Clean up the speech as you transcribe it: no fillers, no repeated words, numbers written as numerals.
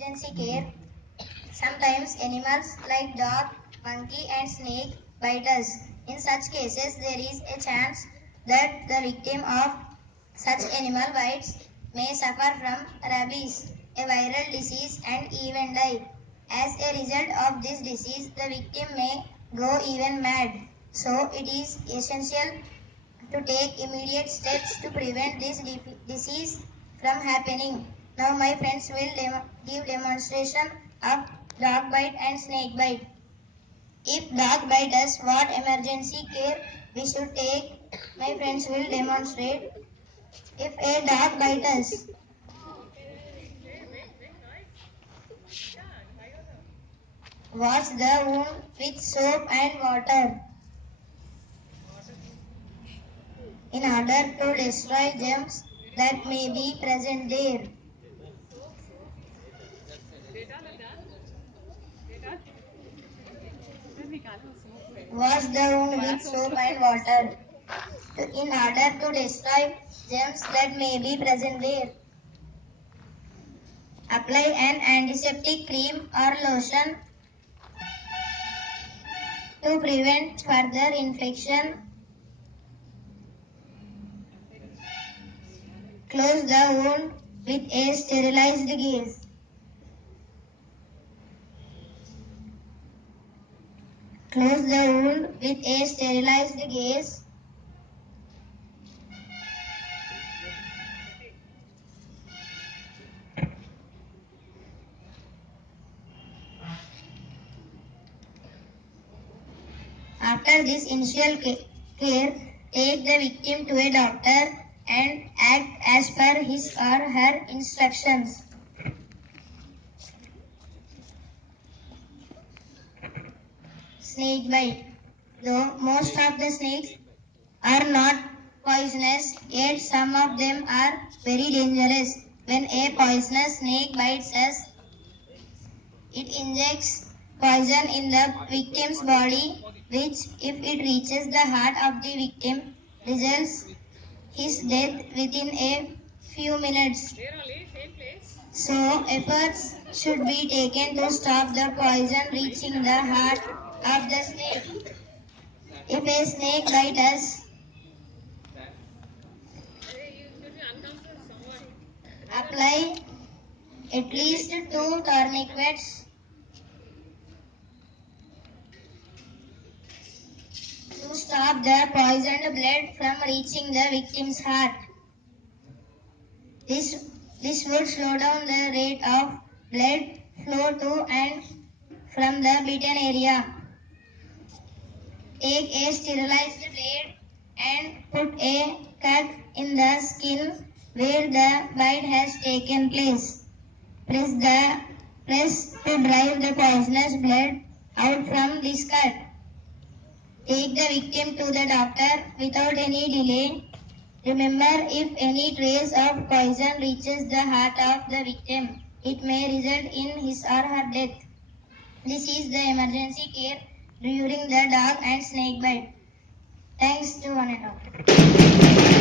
emergency care. Sometimes animals like dog, monkey and snake bite us. In such cases, there is a chance that the victim of such animal bites may suffer from rabies, a viral disease, and even die. As a result of this disease, the victim may go even mad. So it is essential to take immediate steps to prevent this disease from happening. Now my friends will give demonstration of dog bite and snake bite. If dog bite us, what emergency care we should take? My friends will demonstrate. If a dog bite us, wash the wound with soap and water in order to destroy germs that may be present there. Wash the wound with soap and water in order to destroy germs that may be present there. Apply an antiseptic cream or lotion to prevent further infection. Close the wound with a sterilized gauze. Close the wound with a sterilized gauze. After this initial care, take the victim to a doctor and act as per his or her instructions. Snake bite. Though most of the snakes are not poisonous, yet some of them are very dangerous. When a poisonous snake bites us, it injects poison in the victim's body, which, if it reaches the heart of the victim, results his death within a few minutes. So, efforts should be taken to stop the poison reaching the heart of the snake. If a snake bites us, apply at least 2 tourniquets to stop the poisoned blood from reaching the victim's heart. This would slow down the rate of blood flow to and from the bitten area. Take a sterilized blade and put a cut in the skin where the bite has taken place. Press to drive the poisonous blood out from this cut. Take the victim to the doctor without any delay. Remember, if any trace of poison reaches the heart of the victim, it may result in his or her death. This is the emergency care during the dog and snake bite. Thanks to one and all.